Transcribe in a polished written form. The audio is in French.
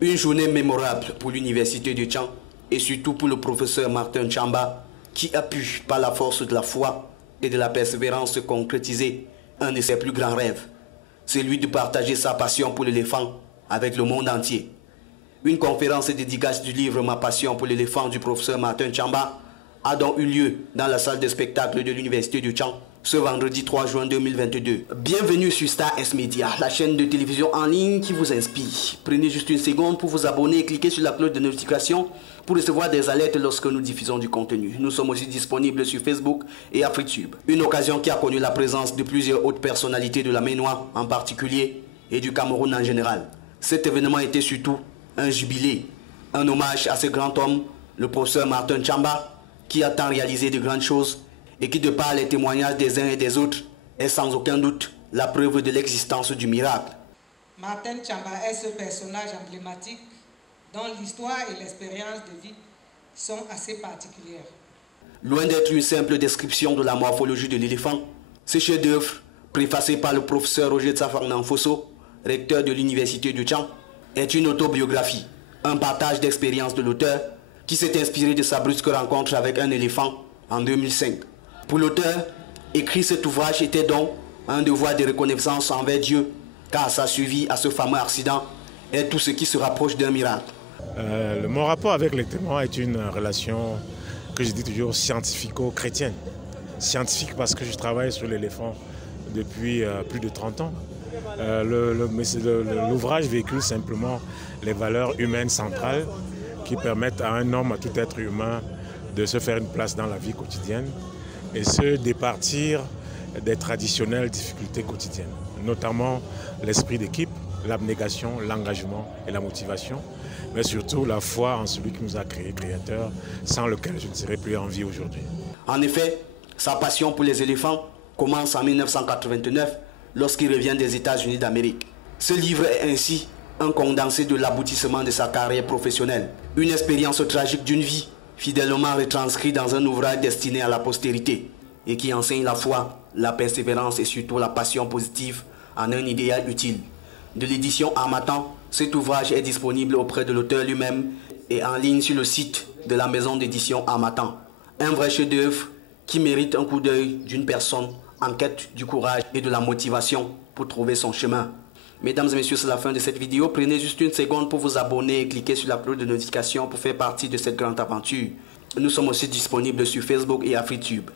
Une journée mémorable pour l'université de Tchang et surtout pour le professeur Martin Tchamba qui a pu, par la force de la foi et de la persévérance, concrétiser un de ses plus grands rêves, celui de partager sa passion pour l'éléphant avec le monde entier. Une conférence dédicace du livre Ma passion pour l'éléphant du professeur Martin Tchamba a donc eu lieu dans la salle de spectacle de l'université de Tchang ce vendredi 3 juin 2022. Bienvenue sur Star S Media, la chaîne de télévision en ligne qui vous inspire. Prenez juste une seconde pour vous abonner et cliquez sur la cloche de notification pour recevoir des alertes lorsque nous diffusons du contenu. Nous sommes aussi disponibles sur Facebook et AfriTube. Une occasion qui a connu la présence de plusieurs hautes personnalités de la Ménois en particulier et du Cameroun en général. Cet événement était surtout un jubilé, un hommage à ce grand homme, le professeur Martin Tchamba, qui a tant réalisé de grandes choses et qui, de par les témoignages des uns et des autres, est sans aucun doute la preuve de l'existence du miracle. Martin Tchamba est ce personnage emblématique dont l'histoire et l'expérience de vie sont assez particulières. Loin d'être une simple description de la morphologie de l'éléphant, ce chef-d'œuvre, préfacé par le professeur Roger Tsafarnan Fosso, recteur de l'université de Tchang, est une autobiographie, un partage d'expérience de l'auteur qui s'est inspiré de sa brusque rencontre avec un éléphant en 2005. Pour l'auteur, écrire cet ouvrage était donc un devoir de reconnaissance envers Dieu, car sa survie à ce fameux accident est tout ce qui se rapproche d'un miracle. Mon rapport avec les témoins est une relation que je dis toujours scientifico-chrétienne. Scientifique parce que je travaille sur l'éléphant depuis plus de 30 ans. L'ouvrage véhicule simplement les valeurs humaines centrales qui permettent à un homme, à tout être humain, de se faire une place dans la vie quotidienne et se départir des traditionnelles difficultés quotidiennes, notamment l'esprit d'équipe, l'abnégation, l'engagement et la motivation, mais surtout la foi en celui qui nous a créés, créateur, sans lequel je ne serais plus en vie aujourd'hui. En effet, sa passion pour les éléphants commence en 1989 lorsqu'il revient des États-Unis d'Amérique. Ce livre est ainsi un condensé de l'aboutissement de sa carrière professionnelle, une expérience tragique d'une vie fidèlement retranscrite dans un ouvrage destiné à la postérité et qui enseigne la foi, la persévérance et surtout la passion positive en un idéal utile. De l'édition Harmattan, cet ouvrage est disponible auprès de l'auteur lui-même et en ligne sur le site de la maison d'édition Harmattan. Un vrai chef-d'œuvre qui mérite un coup d'œil d'une personne en quête du courage et de la motivation pour trouver son chemin. Mesdames et messieurs, c'est la fin de cette vidéo. Prenez juste une seconde pour vous abonner et cliquez sur la cloche de notification pour faire partie de cette grande aventure. Nous sommes aussi disponibles sur Facebook et AfriTube.